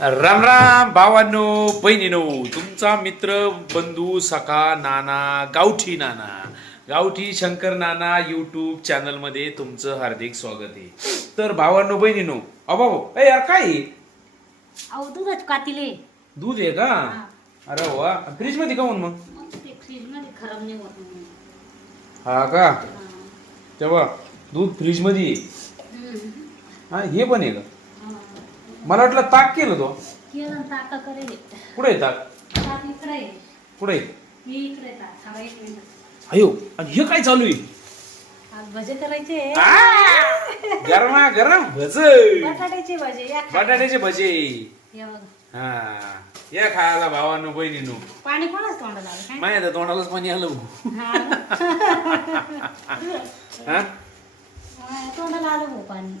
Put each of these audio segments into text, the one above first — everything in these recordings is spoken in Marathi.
राम राम भावांनो बहिणीनो तुमचा मित्र बंधू सखा नाना गावठी नाना गावठी शंकर नाना युट्यूब चॅनलमध्ये तुमचं हार्दिक स्वागत आहे तर भावांनो बहिणीनो अबाबो ए यार काय आहे? अहो दूधच कातिले दूध आहे का अरे वा फ्रीजमध्ये काऊन मग फ्रीजमध्ये खराब नाही होत म्हणून. हा का. तेव्हा दूध फ्रीजमध्ये आहे. हम्म. हा हे पण आहे का. मला वाटलं ताक केलं तो. केलं ना ताका करेल. कुठे आहे ताक? ताक इकडे आहे. कुठे आहे? मी इकडे ताक. थांबा एक मिनिट. अयो आणि हे काय चालू आहे? आज भजे करायचे. आ! गरमा गरम भज. बटाट्याचे भजे या खा. बटाट्याचे भजे. हे बघा. हा या खायला भावानो बहिणीनो. पाणी कोणाच तोंडाला आलं? काय? माहिती आहे, तोंडालाच पाणी आलं. भाऊ. हा. हा? हा, तोंडाला आलं भाऊ पाणी.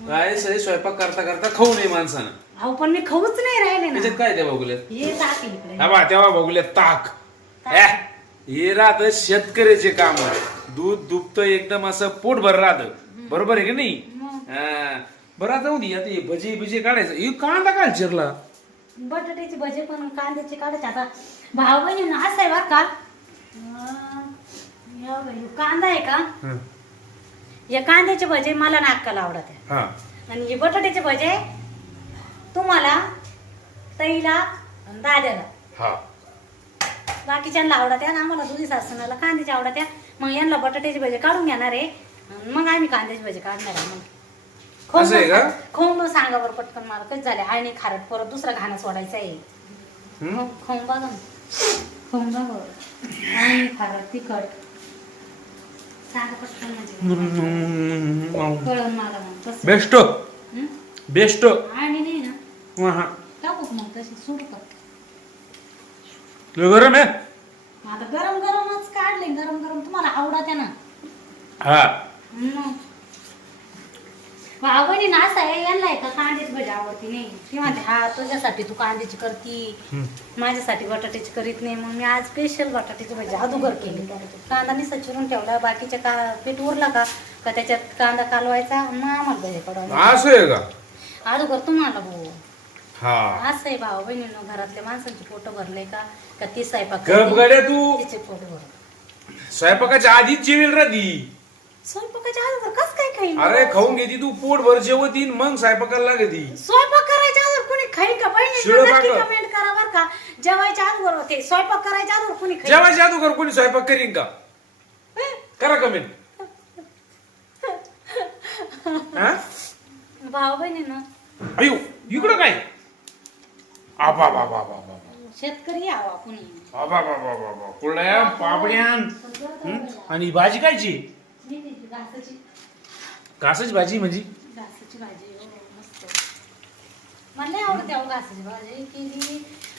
काय सगळे स्वयंपाक करता करता खाऊ नये माणसानं. अहो पण मी खाऊच नाही राहिले ना. त्याच्यात काय त्या बघुल्यात? हे इकडे. हा बा तेव्हा बघुल्यात ताक. ए, हे राहत शेतकऱ्याचे काम. दूध दुभत एकदम असं पोटभर राहत. बरोबर आहे की नाही? हा. बरं आता जाऊ दे आता हे भजे बिजे काढायचं. हे कांदा काय चिरला? बटाट्याचे भजे पण कांद्याचे काढायचे. आता भाव बहिणी असं आहे बरं का. अं, या बाई, कांदा आहे का? हं. या कांद्याचे भजे मला नाकाला आवडत आहे. हा. आणि हे बटाट्याचे भजे तुम्हाला तईला आणि दाद्याला. हा. बाकीच्यांना आवडत आहे आणि आम्हाला दुधी सासनाला कांद्याचे आवडत आहे. मग यांना बटाट्याचे भजे काढून घेणार आहे. आणि मग आम्ही कांद्याचे भजे काढणार आहे. मग असं आहे का? खोंब सांगा बरं पटकन मला कसं झालं? आणि खारट परत दुसरा घाणं सोडायचं आहे. हं? खोंब बघा. ना खोंब बघा. आणि खारट तिखट. मला मग बेस्ट. हं? बेस्ट. आणि नाही ना हा. टाकू का मग तशी लय गरम आहे. आता गरम गरमच काढले गरम गरम तुम्हाला आवडत आहे ना. हा. मग. आवडी नास आहे यांना आहे का कांद्याची भजी आवडती नाही. ती म्हणते हा तुझ्यासाठी तू कांद्याची करती. माझ्यासाठी बटाट्याची करीत नाही. मग मी आज स्पेशल बटाट्याची भजी अदुगर केली. कांदा निसा चिरून ठेवला. बाकीच्या का पीठ उरला का? का त्याच्यात कांदा कालवायचा? मग आम्हाला भजी पडवलं. असं आहे का? अदुगर तुम्हाला भाऊ. हा. असं आहे भाऊ बहिणीनं घरातल्या माणसांचे पोट भरले का? का ती स्वयंपाक गप करते, गड्या तू. तिचे पोट भर स्वयंपाकाच्या आधीच जेवेल राहती स्वयंपाकाच्या अगोदर कस काय खाईल अरे खाऊन घेती तू पोट भर जेवतीन मग स्वयंपाकाला लागती. स्वयंपाक करायच्या अगोदर कुणी खाईल का? शिळं बहिणी नक्की भाकर. कमेंट करा बरं का. जेवायच्या अगोदर होते. स्वयंपाक करायच्या अगोदर कुणी खाईल जेवायच्या अगोदर कोणी स्वयंपाक करीन का? करा कमेंट हा? भाऊ बहिणीनं. अयो इकडं काय? आबा बाबा बाबा बाबा शेतकरी यावा कुणी? बाबा बाबा बाबा कुरड्या पापड्यान? हं? आणि भाजी कायची मी ती घासाची. घासाची भाजी म्हणजे? घासाची भाजी हो, मस्त. मला नाही आवडते अहो घासाची भाजी केली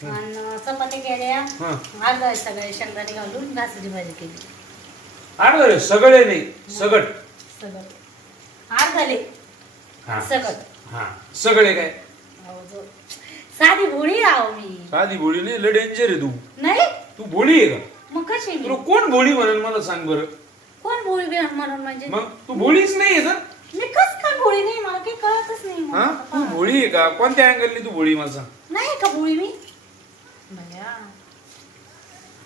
आणि चपात्या केल्या. हं. अर्धा सगळे शेंगदाणे घालून घासाची भाजी केली. अरे सगळे नाही सगट. सगळं आर झाले हा. सगळं हा. सगळे काय? अहो, जो- साधी भोळी आहो मी. साधी भोळी नाही लय डेंजर आहे तू. नाही? तू भोळी आहे का? मग कशी मी? तुला कोण भोळी म्हणून मला सांग बरं? भोळी बी म्हणून म्हणजे. मग तू भोळीच नाही आहे ना मी कस काय भोळी नाही? मला काही कळतच नाही हा? मला. तू भोळी आहे का? कोणत्या अँगलनी तू भोळी सांग नाही का भोळी मी? भल्या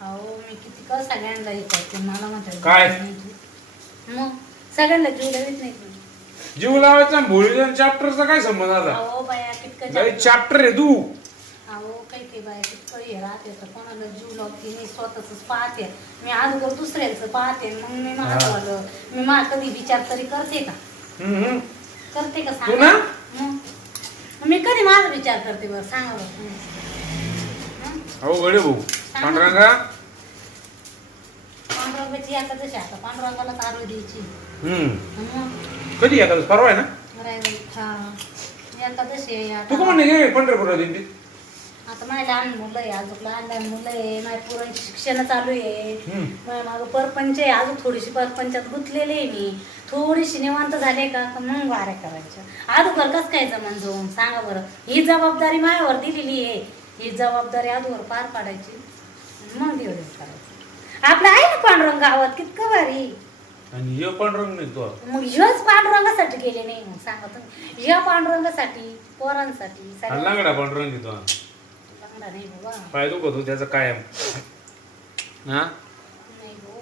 अहो मी किती का सगळ्यांना हे करते मला म्हणतात काय? मग सगळ्यांना जीव लावित नाही तुम्ही जीव लावायचा आणि भोळीचा चॅप्टरचा काय संबंध आता? अहो बाया कितकं लय जास्त- चॅप्टर आहे तू. अहो काही काही बाया कितकं हे राहते तर कोणाला जीव लावते मी स्वतःच पाहते. मी अगोदर दुसऱ्यांचं पाहते मग मी हा. माझं मी मा कधी विचार तरी करते का? हम्म. करते का तू ना? मग? मी कधी माझा विचार करते बरं सांगा बरं तुम्ही. हं? हो गडे भाऊ. पांडुरंगा? पांडुरंगाची एकादशी आता. पांडुरंगाला तारव द्यायची. हम्म. मग? कधी एखादं परवा आहे ना? हा. एकादशी आहे तू का आता पंढरपूरला दिंडी आता माझ्या लहान मुलं आहे अजून लहान लहान मुलं आहे माझ्या पोरांची शिक्षण चालू आहे. माझ्या मागं परपंच आहे अजून थोडीशी परपंचात गुंतलेली आहे मी. थोडीशी निवांत झाले का का मग वाऱ्या करायच्या. अगोदर कसं काय जमन जाऊन? सांगा बरं. ही जबाबदारी माझ्यावर दिलेली आहे. ही जबाबदारी अगोदर पार पाडायची. मग देवदेव करायचं. आपलं आहे ना पांडुरंग गावात? कितकं भारी. आणि हे पण रंग निघतो मग ह्योच पांडुरंगासाठी गेले नाही मग सांगा तुम्ही. ह्या पांडुरंगासाठी पोरांसाठी सगळ्या- लांगडा पण रंग येतो बाबा. पाय दुखतो त्याचा कायम. हा? नाही हो.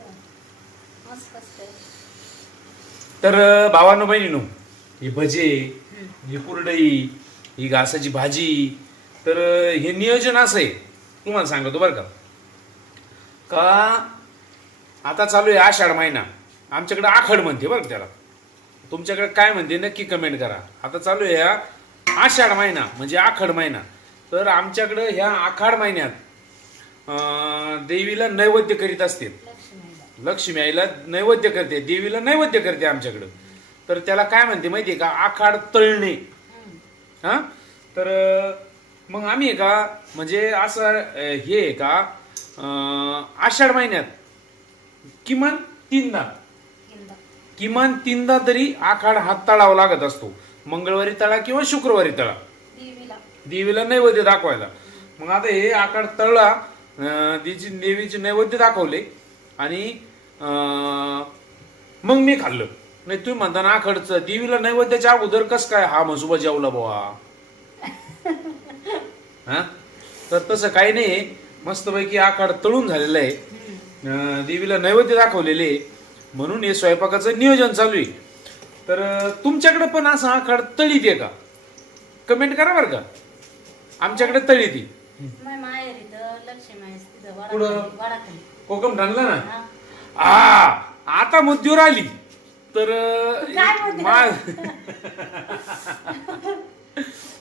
मस्त असतंय. तर भावांनो बहिणीनो ही भजे ही कुरडई ही घासाची भाजी तर हे नियोजन असं आहे. तुम्हाला सांगतो बरं का. का आता चालू आहे आषाढ महिना. आमच्याकडे आखड म्हणते बरं का त्याला. तुमच्याकडे काय म्हणते नक्की कमेंट करा. आता चालू आहे हा आषाढ महिना म्हणजे आखड महिना. तर आमच्याकडं ह्या आखाड महिन्यात देवीला नैवेद्य करीत असते. लक्ष्मी आईला नैवेद्य करते देवीला नैवेद्य करते आमच्याकडं. तर त्याला काय म्हणते माहितीये का? आखाड तळणे. हा? तर मग आम्ही आहे का म्हणजे असं हे आहे का आषाढ महिन्यात किमान तीनदा किमान तीनदा तरी आखाड हात तळावा लागत असतो. मंगळवारी तळा किंवा शुक्रवारी तळा. देवीला नैवेद्य दाखवायला. मग आता हे आकार तळला देवीची देवीचे नैवेद्य दाखवले आणि मग मी खाल्लं. नाही तुम्ही म्हणता ना आखडचं देवीला नैवेद्याच्या अगोदर कस काय हा म्हसोबा जेवला बुवा? हा? तर तसं काही नाही. मस्तपैकी आखाड तळून झालेलं आहे. देवीला नैवेद्य दाखवलेले. म्हणून हे स्वयंपाकाचं नियोजन चालू आहे. तर तुमच्याकडे पण असं आखाड तळीत आहे का? कमेंट करा बरं का. आमच्याकडे तळीत आहे माय माहेर इथं लक्ष्मी आहे तिथं कुठं? वडाखाली वडाखाली कोकम ठणला ना? हा. आ आता मुद्द्यावर आली तर काय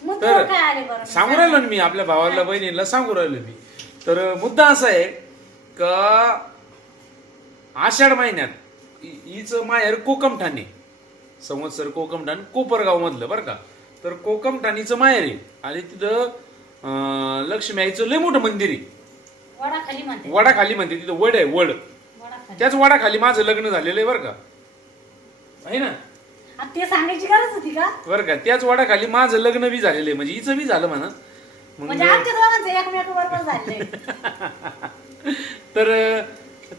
मग तर तो काय आले बरं? सांगू राहिलो ना मी आपल्या भावाला बहिणीला सांगू राहिलो मी. तर मुद्दा असा आहे का आषाढ महिन्यात हि- हिचं माहेर कोकम ठाणे. संवत्सर कोकम ठाणे कोपरगाव मधलं बरं का? तर कोकम ठाणीचं माहेर आहे. आणि तिथं अं, लक्ष्मी आईचं लय मोठं मंदिर आहे. वडाखाली म्हणते. वडाखाली म्हणते तिथं वड आहे वड. त्याच वडाखाली माझं लग्न झालेलं आहे बरं का. आहे ना? आता ते सांगायची गरज होती का? बरं का त्याच वडाखाली माझं लग्न बी झालेलं आहे. म्हणजे हिचं बी झालं म्हणा. मग म्हणजे आमच्या दोघांचं एकमेक बरोबर झाले तर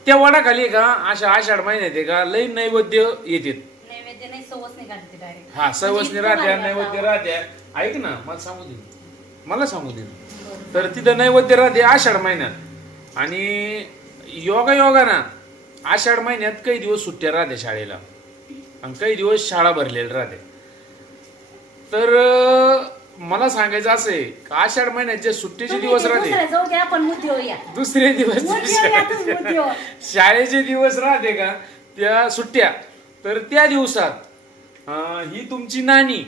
त्या वडाखाली आहे का अशा आषाढ महिन्यात आहे का लई नैवेद्य येतात नैवेद्य नाही सवस नाही काढते डायरेक्ट हा सवसनी राहत्या नैवेद्य राहत्या. ऐक ना मला सांगू दे. मला सांगू दे. तर तिथं नैवेद्य राहते आषाढ महिन्यात. आणि योगा योगा ना आषाढ महिन्यात काही दिवस सुट्ट्या राहते शाळेला. आणि काही दिवस शाळा भरलेल्या राहते. तर मला सांगायचं असं आषाढ महिन्यात जे सुट्टीचे दिवस राहते दुसरे दिवस शाळेचे दिवस राहते का त्या सुट्ट्या. तर त्या दिवसात ही तुमची नानी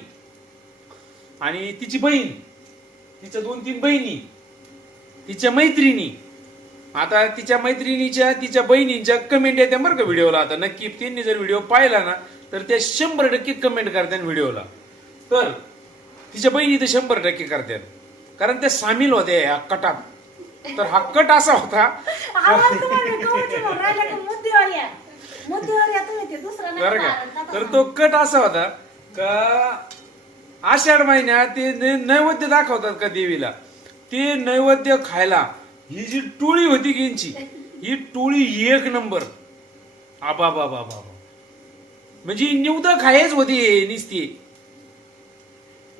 आणि तिची बहीण तिच्या दोन तीन बहिणी तिच्या मैत्रिणी. आता तिच्या मैत्रिणीच्या तिच्या बहिणींच्या कमेंट येत्या बरं का व्हिडिओला आता नक्की त्यांनी जर व्हिडिओ पाहिला ना तर त्या शंभर टक्के कमेंट करतात व्हिडिओला तर तिच्या बहिणी तर शंभर टक्के करतात कारण त्या सामील होते या कटात. तर हा कट असा होता. बरं का? तर तो कट असा होता का आषाढ महिन्यात ते नै- नैवेद्य दाखवतात का देवीला? ते नैवेद्य खायला ही जी टोळी होती यांची ही टोळी एक नंबर. आबा बाबा बाबा म्हणजे निवद खायच होती निसती.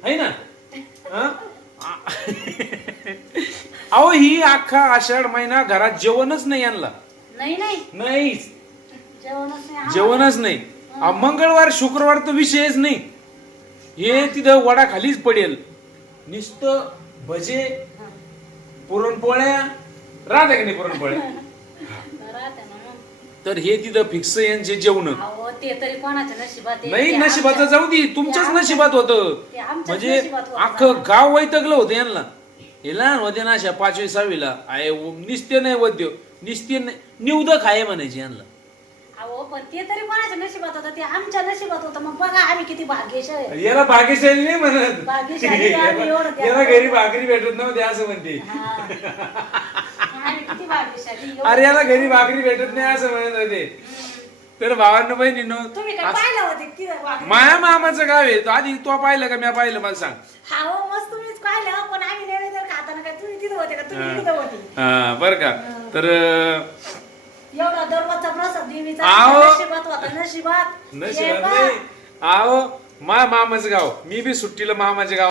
है ना? हं? अहो ही अख्खा आषाढ महिना घरात जेवणच नाही आणला. नाही जेवणच नाही. मंगळवार शुक्रवार तर विषयच नाही. हे तिथं वडाखालीच पडेल. नुसतं भजे पुरणपोळ्या राहते का नाही पुरणपोळ्या? तर हे तिथं फिक्स यांचे जेवण. अहो ते तरी कोणाच्या नशिबात आहे. नाही ते नशिबाचं आमच्या- जाऊ दे तुमच्याच आमच्या- नशिबात होतं. ते आमच्याच म्हणजे नशिबात होतं अख्खं. गाव वैतगलं होतं यांना. हे लहान होते ना अशा पाचवी सहावीला. आहे निस्त्य नाही वद्य निस्त्य निवद खाय म्हणायचे यांना. अहो पण ते तरी कोणाच्या नशिबात होतं? ते आमच्या नशिबात होतं. मग बघा आम्ही किती भाग्यशाली. आहे. याला भाग्यशाली नाही म्हणत. भाग्यशाली आम्ही एवढं त्या- याला घरी भाकरी भेटत नव्हते असं म्हणते. हा. आम्ही किती भाग्यशाली? एवढं- अरे याला घरी भाकरी भेटत नाही असं म्हणत होते. तर भावांना तुम्ही काय पाहिलं होते की भाकरी? माया मामाचं गाव आहे. तो आधी तो पाहिलं का? मी पाहिलं मला सांग. हा हो मस्त तुम्हीच पाहिलं पण आम्ही नैवेद्य खाताना काय तुम्ही तिथं होते का? तुम्ही तिथं होते. बर का. तर अं, एवढा दररोजचा प्रसाद देवीचा आहो. नशिबात होता नशिबात नशिबात ये बा. नाही आहो मा मामाचं गाव मी बी सुट्टीला मामाच्या गाव